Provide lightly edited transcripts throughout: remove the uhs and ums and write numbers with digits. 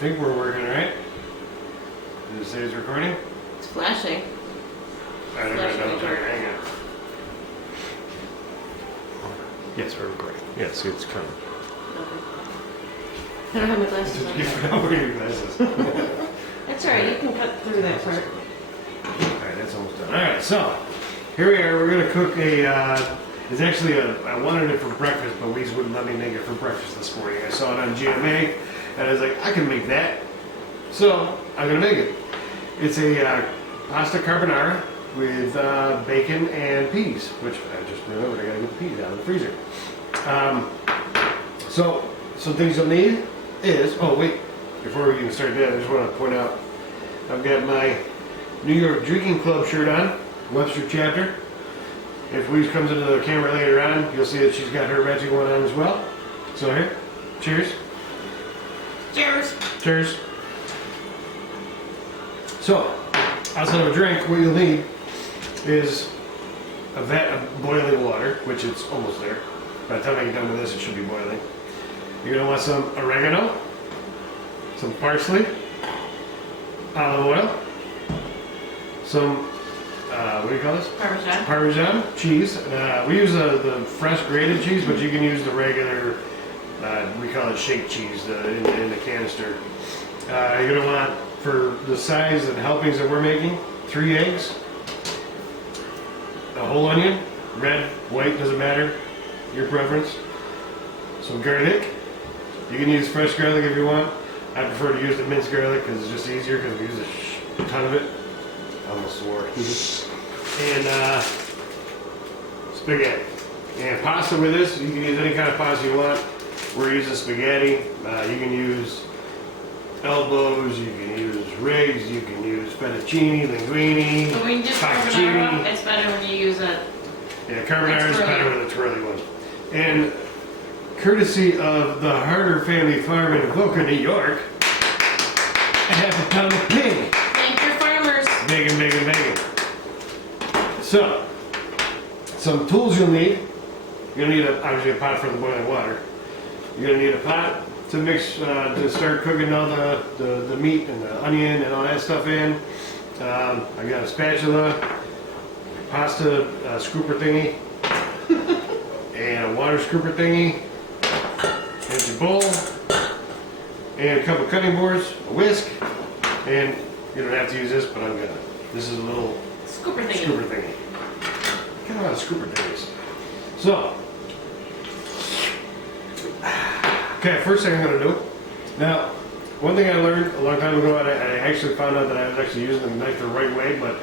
think we're working, right? Does it say it's recording? It's flashing. I don't know. Hang on. Yes, we're recording. Yes, it's coming. Okay. I don't have my glasses on. You forgot where your glasses. That's alright, you can cut through that part. Alright, that's almost done. Alright, so here we are. We're going to cook a, it's actually I wanted it for breakfast, but Weese wouldn't let me make it for breakfast this morning. I saw it on GMA, and I was like, I can make that. So I'm going to make it. It's a pasta carbonara with bacon and peas, which I just remembered I got to get the peas out of the freezer. So some things you'll need is, oh wait, before we even start that, I just want to point out, I've got my New York Drinking Club shirt on, Webster chapter. If Weese comes into the camera later on, you'll see that she's got her matching one on as well. So here, cheers. Cheers. Cheers. So, outside of a drink, what you'll need is a vat of boiling water, which it's almost there. By the time I get done with this, it should be boiling. You're going to want some oregano, some parsley, olive oil, some, what do you call this? Parmesan. Parmesan cheese. We use the fresh grated cheese, but you can use the regular, we call it shake cheese in the canister. You're going to want, for the size and helpings that we're making, 3 eggs, a whole onion, red, white, doesn't matter, your preference, some garlic. You can use fresh garlic if you want. I prefer to use the minced garlic because it's just easier because we use a ton of it. I almost swore. And spaghetti. And pasta with this, you can use any kind of pasta you want. We're using spaghetti. You can use elbows, you can use rigs, you can use fettuccine, linguine, But when you just fettuccine. carbonara, it's better when you use a... Yeah, carbonara is better with a twirly one. And courtesy of the Harder Family Farm in Boca, New York, I have a pound of pig. Thank your farmers. Bacon, bacon, bacon. So, some tools you'll need. You're going to need, obviously, a pot for the boiling water. You're going to need a pot to mix, to start cooking all the meat and the onion and all that stuff in. I got a spatula, pasta scooper thingy, and a water scooper thingy, and your bowl, and a couple cutting boards, a whisk, and you don't have to use this, but I'm gonna. This is a little Scooper thingy. scooper thingy. Got a lot of scooper thingies. So, okay, first thing I'm going to do, now, one thing I learned a long time ago, and I actually found out that I was actually using the knife the right way, but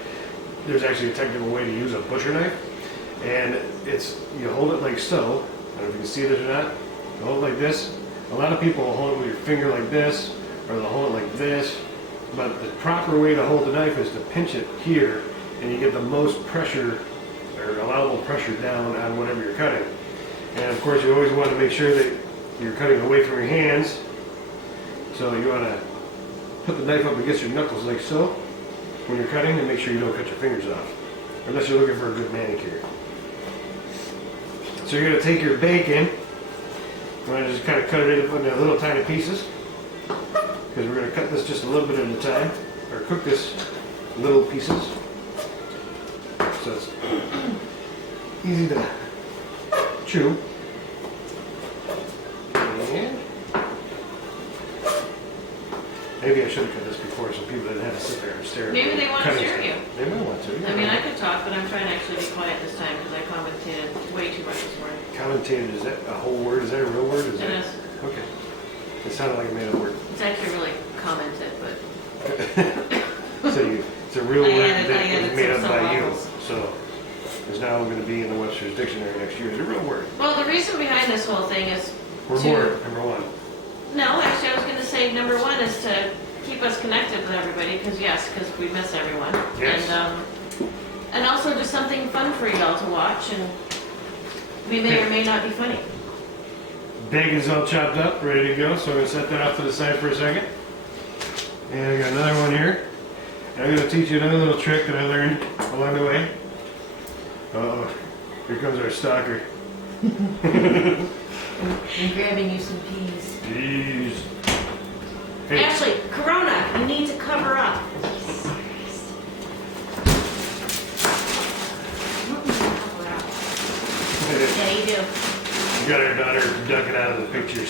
there's actually a technical way to use a butcher knife, and it's, you hold it like so, I don't know if you can see this or not, you hold it like this. A lot of people will hold it with your finger like this, or they'll hold it like this, but the proper way to hold the knife is to pinch it here, and you get the most pressure, or allowable pressure down on whatever you're cutting. And of course you always want to make sure that you're cutting away from your hands, so you want to put the knife up against your knuckles like so when you're cutting, and make sure you don't cut your fingers off, unless you're looking for a good manicure. So you're going to take your bacon, you want to just kind of cut it into little tiny pieces, because we're going to cut this just a little bit at a time, or cook this in little pieces, so it's easy to chew. And maybe I should have cut this before so people didn't have to sit there and stare at me. Maybe they want to stare at you. They might want to. Yeah. I mean, I could talk, but I'm trying to actually be quiet this time because I commentated way too much this morning. Commentated, is that a whole word? Is that a real word? It is. Okay. It sounded like a made up word. It's actually really commented, but... So it's a real word that added was made up some by you. vowels. So it's now going to be in the Webster's Dictionary next year. It's a real word. Well, the reason behind this whole thing is We're to... more, number one. No, actually, I was going to say number one is to keep us connected with everybody, because we miss everyone. Yes. And also just something fun for y'all to watch, and we may or may not be funny. Bacon's all chopped up, ready to go, so I'm going to set that off to the side for a second. And I got another one here. And I'm going to teach you another little trick that I learned along the way. Uh-oh, here comes our stalker. I'm grabbing you some peas. Jeez. Hey. Ashley, Corona, you need to cover up. Yeah, you do. You got our daughter ducking out of the pictures.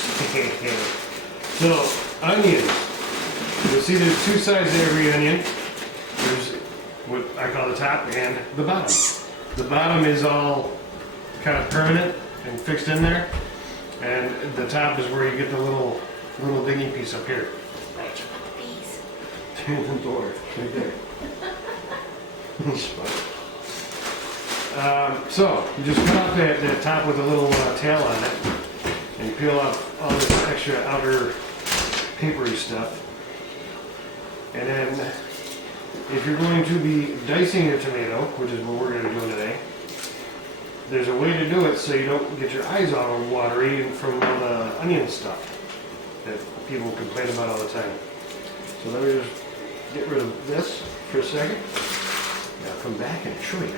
So, onions. You'll see there's two sides to every onion. There's what I call the top and the bottom. The bottom is all kind of permanent and fixed in there. And the top is where you get the little dingy piece up here. Where'd you put the bees? In the door, right there. It's funny. So, you just cut off that top with a little tail on it and peel off all this extra outer papery stuff. And then, if you're going to be dicing your tomato, which is what we're going to be doing today, there's a way to do it so you don't get your eyes all watery from all the onion stuff that people complain about all the time. So let me just get rid of this for a second. Now I'll come back and show you.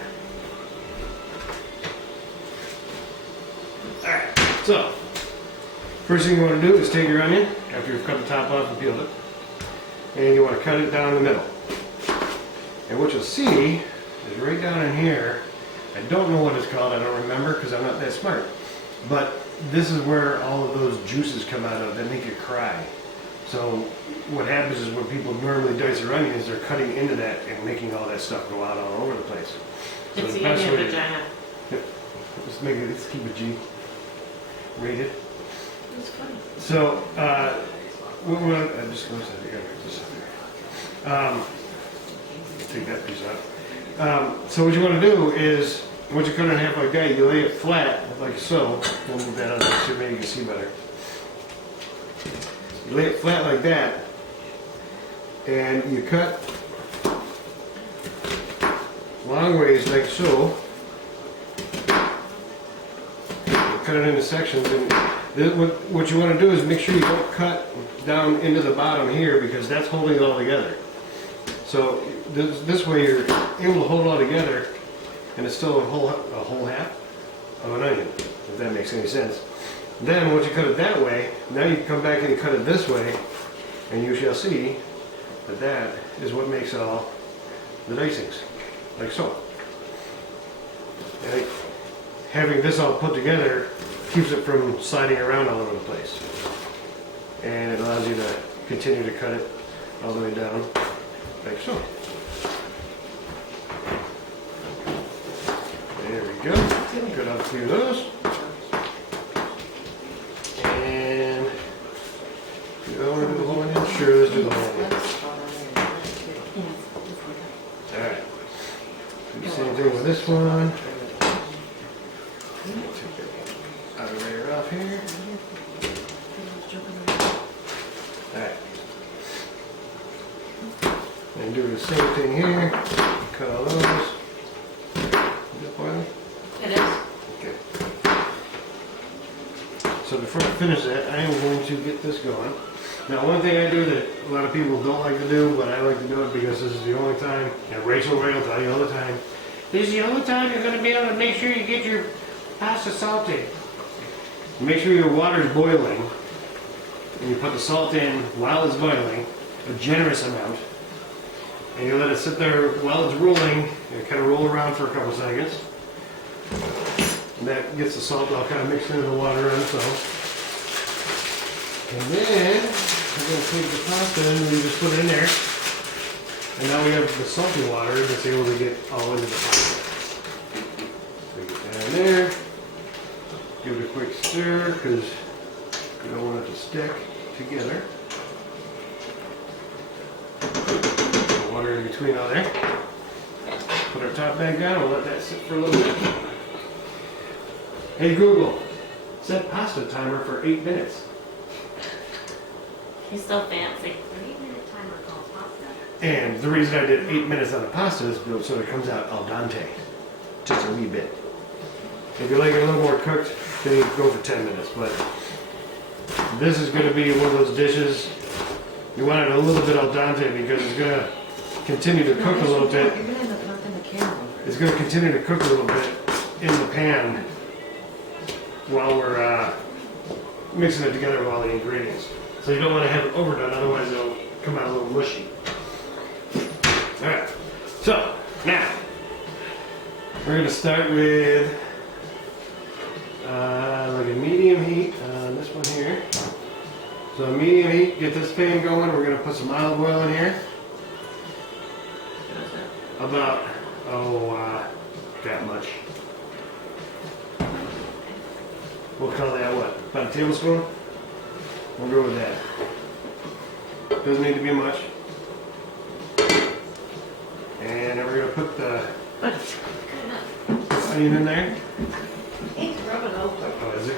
Alright, so first thing you want to do is take your onion after you've cut the top off and peeled it, and you want to cut it down the middle. And what you'll see is right down in here, I don't know what it's called, I don't remember because I'm not that smart, but this is where all of those juices come out of that make you cry. So what happens is when people normally dice their onions, they're cutting into that and making all that stuff go out all over the place. So It's the best onion way to- vagina. Yep. Let's keep it G rated. It's funny. So, I'm just going to this up here. Take that piece out. So what you want to do is, once you cut it in half like that, you lay it flat, like so. We'll move that on so maybe you can see better. You lay it flat like that, and you cut long ways like so. You cut it into sections, and what you want to do is make sure you don't cut down into the bottom here because that's holding it all together. So this way you're able to hold it all together, and it's still a whole half of an onion, if that makes any sense. Then once you cut it that way, now you come back and you cut it this way, and you shall see that that is what makes all the dicings, like so. And having this all put together keeps it from sliding around all over the place. And it allows you to continue to cut it all the way down, like so. There we go. Cut out a few of those. And do I want to do the whole onion? Sure, let's do the whole onion. Alright. Do the same thing with this one. Take that outer layer off here. Alright. And do the same thing here. Cut all those. Is that boiling? It is. Okay. So before I finish that, I am going to get this going. Now, one thing I do that a lot of people don't like to do, but I like to do it because this is the only time, and Rachel Ray will tell you all the time, this is the only time you're going to be able to make sure you get your pasta salted. Make sure your water is boiling, and you put the salt in while it's boiling, a generous amount, and you let it sit there while it's rolling, and kind of roll around for a couple seconds. And that gets the salt all kind of mixed into the water on its own. And then we're going to take the pasta and we just put it in there. And now we have the salty water that's able to get all into the pasta. So get that in there. Give it a quick stir because we don't want it to stick together. Put the water in between all there. Put our top back down and we'll let that sit for a little bit. Hey Google, set pasta timer for 8 minutes. He's so fancy. 8-minute timer called pasta. And the reason I did 8 minutes on the pasta is so it comes out al dente, just a wee bit. If you like it a little more cooked, then you go for 10 minutes. But this is going to be one of those dishes, you want it a little bit al dente because it's going to continue to cook a little bit. You're gonna end up knocking the camera. It's going to continue to cook a little bit in the pan while we're mixing it together with all the ingredients. So you don't want to have it overdone, otherwise come out a little mushy. Alright, so now we're going to start with like a medium heat on this one here. So medium heat, get this pan going. We're going to put some olive oil in here. About, that much. We'll call that what? About a tablespoon? We'll go with that. Doesn't need to be much. And then we're going to put the onion in there. It's rubbing over. Oh, is it?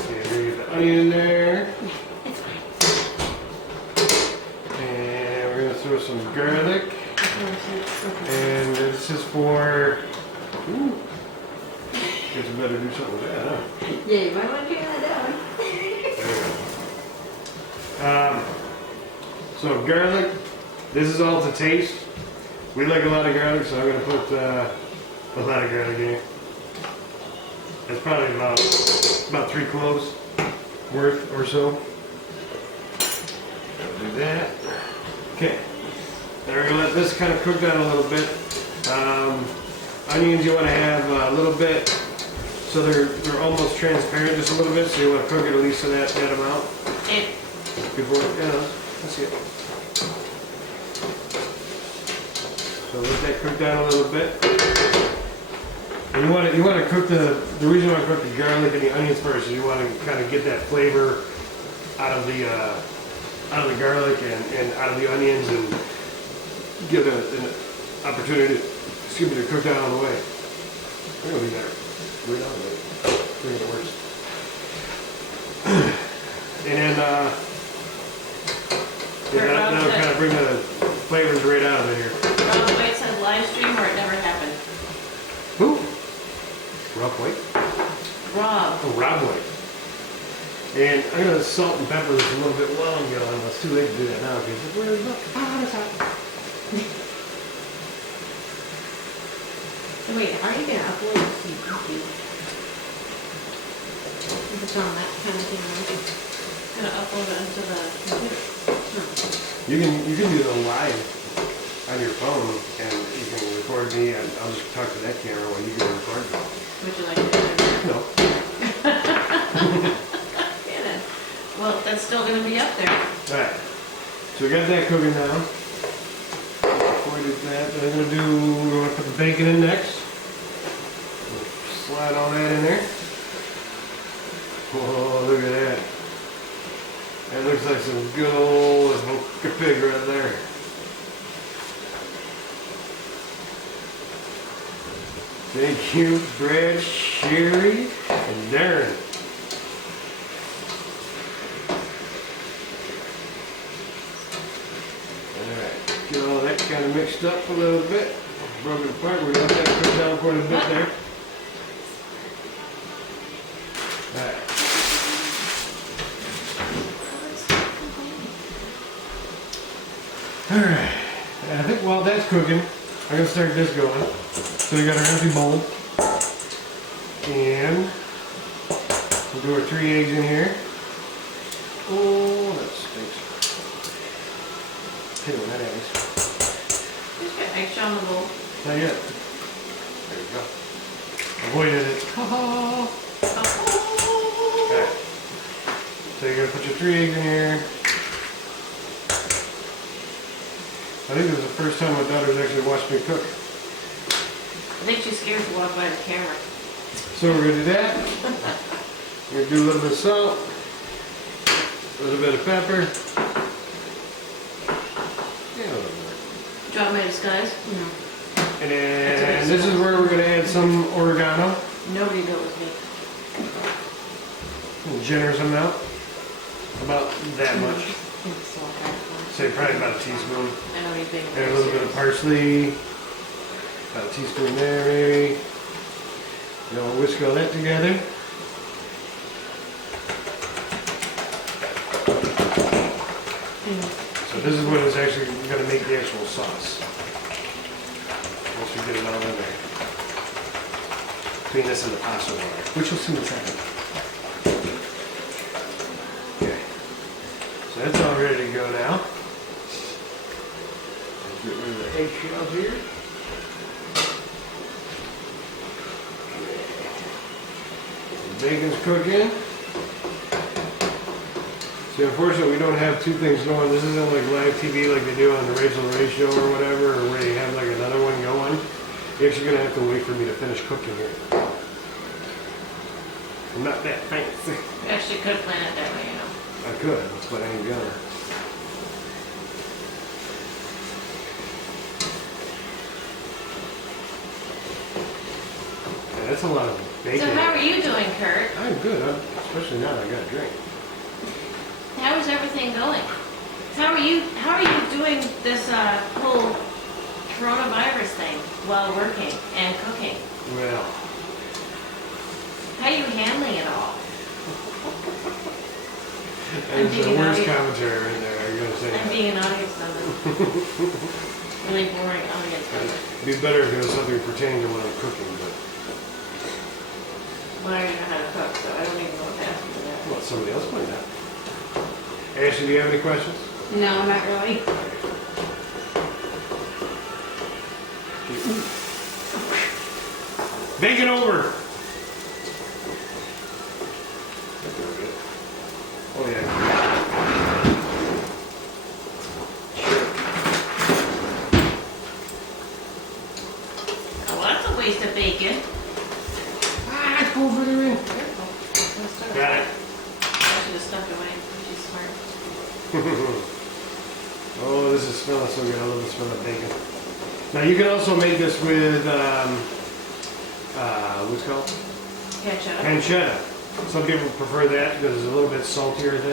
Okay, we're going to get the onion in there. It's fine. And we're going to throw some garlic. And this is for... Ooh. Guess we better do something with that, huh? Yeah, you might want to try that down. There we go. So garlic, this is all to taste. We like a lot of garlic, so I'm going to put a lot of garlic in it. That's probably about 3 cloves worth or so. Do that. Okay. Now we're going to let this kind of cook down a little bit. Onions you want to have a little bit, so they're almost transparent just a little bit, so you want to cook it at least to that amount. Before, that's it. So let that cook down a little bit. And you want to cook the reason why I cook the garlic and the onions first is you want to kind of get that flavor out of the garlic and out of the onions and give an opportunity to cook down all the way. I think it'll be better. Right on the way. I think it works. And then that'll kind of bring the flavors right out of it here. Rob White said live stream or it never happened. Who? Rob White? Rob. Oh, Rob White. And I'm going to salt and pepper this a little bit while I'm going. It's too late to do that now because where's the... that's hot. So wait, how are you going to upload this to YouTube? If it's on that kind of thing, right? I'm gonna upload it into the computer. You can do the live on your phone and you can record me and I'll just talk to that camera while you can record me. Would you like to do that? No. Get it. Well, that's still gonna be up there. Alright. So we got that cooking now. Before we do that, we're gonna put the bacon in next. Slide all that in there. Whoa, look at that. That looks like some good old smoke pig right there. Thank you, Brad, Sherry, and Darren. Alright, get all that kind of mixed up a little bit. Broke it apart, we're going to let that cook down quite a bit there. Alright. Alright, I think while that's cooking, I'm going to start this going. So we got our empty bowl. And we'll do our 3 eggs in here. Oh, that stinks. Hey, that eggs. Just get extra on the bowl. Not yet. There we go. Avoided it. Alright. So you're going to put your 3 eggs in here. I think this is the first time my daughter's actually watched me cook. I think she's scared to walk by the camera. So we're going to do that. We're going to do a little bit of salt, a little bit of pepper. Yeah, a little more. Drop my disguise? No. And then this is where we're going to add some oregano. Nobody goes with me. A little generous amount. About that much. Say probably about a teaspoon. I know you're being And a little bit of parsley. About a teaspoon there, maybe. You know, whisk all that together. So this is what is actually going to make the actual sauce. Once we get it all in there. Between this and the pasta water, which you'll see in a second. Yeah. So that's all ready to go now. Get rid of the eggshells here. The bacon's cooking. See, unfortunately, we don't have two things going. This isn't like live TV like they do on the Rachel Ray show or whatever, or where you have like another one going. You're actually gonna have to wait for me to finish cooking here. I'm not that fancy. You actually could plan it that way, you know. I could, but I ain't gonna. Yeah, that's a lot of bacon. So how are you doing, Kurt? I'm good, especially now that I got a drink. How is everything going? How are you doing this whole coronavirus thing while working and cooking? Well, How are you handling it all? there's the being worst naughty. commentary right there. Are you gonna say I'm that? being an audience member. Really boring audience member. It'd be better if it was something pertaining to what I'm cooking, but Well, I already know how to cook, so I don't even know what to ask you for that. well, somebody else might not. Ashley, do you have any questions? No, not really. Bacon over! Oh yeah. Oh, well, that's a waste of bacon. Ah, it's over there. Got it. I should have stuck away. She's smart. Oh, this is smelling so good. I love the smell of bacon. Now you can also make this with what's it called? Ketchup. Pancetta. Some people prefer that because it's a little bit saltier than